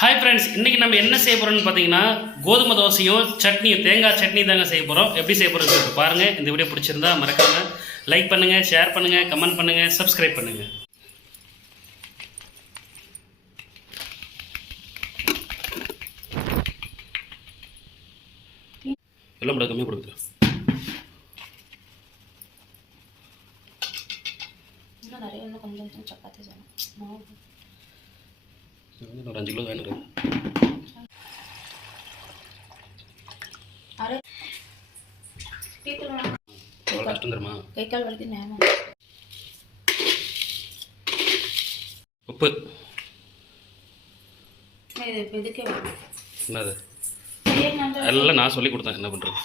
Hi friends, இன்றைக்கி நம்ம என்ன செய்ய போகிறோம்னு பார்த்தீங்கன்னா கோதுமை தோசையும் சட்னியும் தேங்காய் சட்னி தாங்க செய்ய போகிறோம். எப்படி செய்ய போகிறோம் பாருங்கள். இந்த வீடியோ பிடிச்சிருந்தா மறக்காமல் லைக் பண்ணுங்கள், ஷேர் பண்ணுங்கள், கமெண்ட் பண்ணுங்கள், சப்ஸ்கிரைப் பண்ணுங்கள். எல்லாம் கூட கம்மியாக கொடுக்குது. ஒரு 5 கிலோ வேணும். கஷ்டம் தருமா? உப்பு என்னது எல்லாம் நான் சொல்லி கொடுத்தேன். என்ன பண்ணுறது?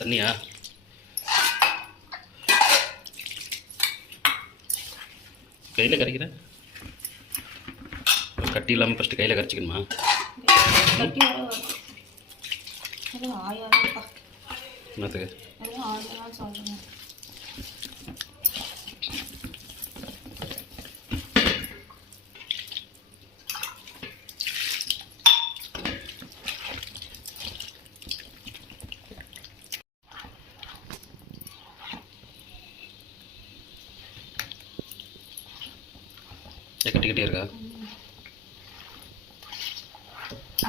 தண்ணியா? கையில் கரைக்கிறேன். கட்டி இல்லாமல் ஃபஸ்ட்டு கையில் கரைச்சிக்கணுமா? என்னத்துக்கு? கட்டி கட்டியா இருக்கா?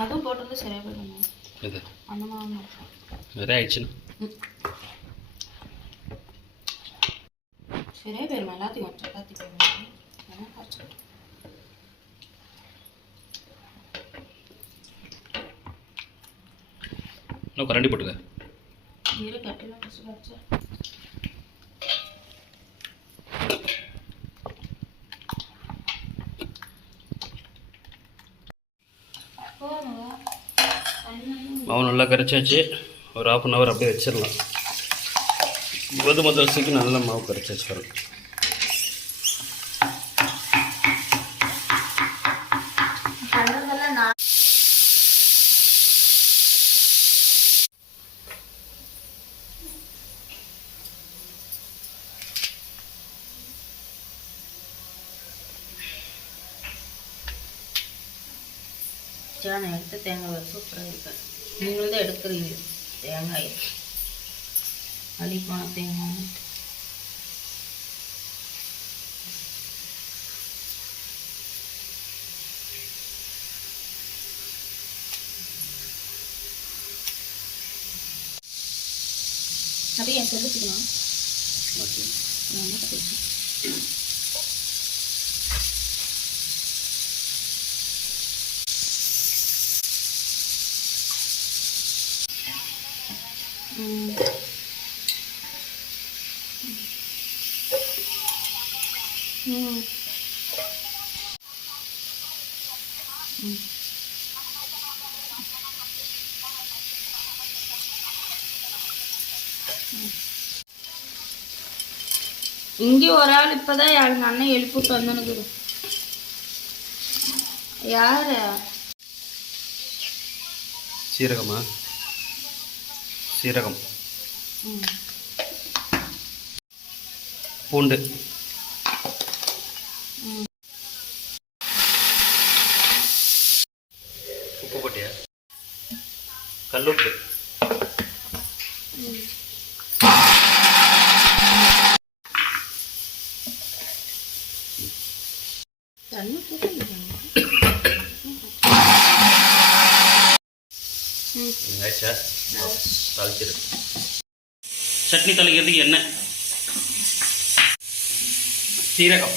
அதுவும் போட்டு சரியா போயிடும். இது அந்த மாதிரி நிறைய ஆயிடுச்சுன்னா சரியா போயிடும். எல்லாத்தையும் சப்பாத்தி போயிடும். இன்னும் கரண்டி போட்டுக்க. நீரை கட்டிலாம் ஃபஸ்ட்டு வச்சு மாவு நல்லா கரைச்சாச்சு. ஒரு 1/2 hour அப்படியே வச்சிடலாம். கோதுமை தோசைக்கு நல்லா மாவு கரைச்சாச்சு பாருங்க. நான் எடுத்த தேங்காய் சூப்பராக இருக்கேன். நீங்களும் தான் எடுக்கிறீங்க தேங்காய் அழிப்பான தேங்காய். அப்படியே என் சொல்லிச்சுக்கலாம். இங்கே ஒரு ஆள் இப்பதான் எங்க அண்ணன் எழுப்பிட்டு வந்தனுக்கு. யாரு? சீரகமா? சீரகம், பூண்டு, உப்பு போட்டியா? கல்லுப்பு, தாளிச்சிரு. சட்னி தாளிக்கிறதுக்கு எண்ணெய், சீரகம்.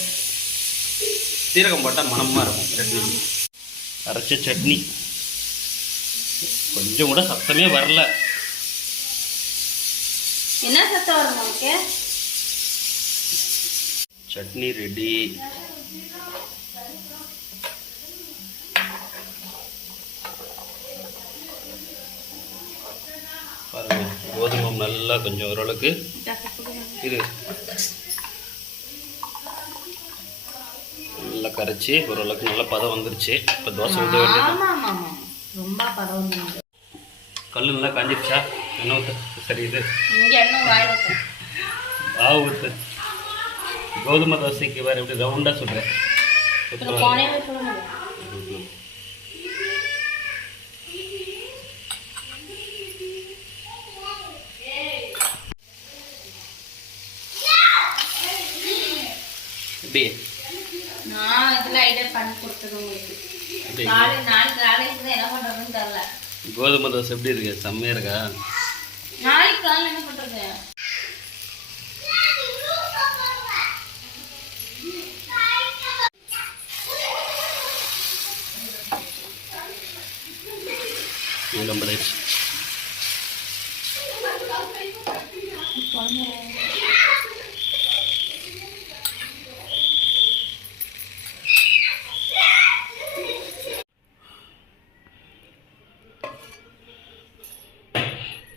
சீரகம் போட்டால் மணமாக இருக்கும் சட்னி. அரைச்ச சட்னி. கொஞ்சம் கூட சத்தமே வரல. என்ன சத்தம் வரும் நமக்கு? சட்னி ரெடி. பாருங்க, கோதுமை நல்லா கொஞ்சம் ஓரளவுக்கு இது நல்லா கரைச்சி ஓரளவுக்கு நல்லா பதம் வந்துருச்சு. இப்போ தோசை ஊற்ற வேண்டியது. ரொம்ப பதம் வந்து கல் நல்லா காஞ்சிருச்சா? என்ன ஊற்று? சரி, இது மாவு ஊற்று. கோதுமை தோசைக்கு வேறு எப்படி ரவுண்டாக சொல்கிறேன். எப்படி நான் இதில் ஐடியா பண்ணி கொடுத்தது உங்களுக்கு எப்படி? நாளைக்கு காலைக்கு தான் என்ன பண்ணுறதுன்னு தெரில. கோதுமை தோசை எப்படி இருக்கு? செம்மையா இருக்கா? நாளைக்கு காலையில் என்ன பண்ணுறது? நம்ம ரைஸ்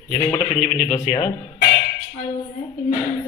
எனக்கு மட்டும் பிஞ்சு பிஞ்சு தோசையா? அது வந்து பின்னாடி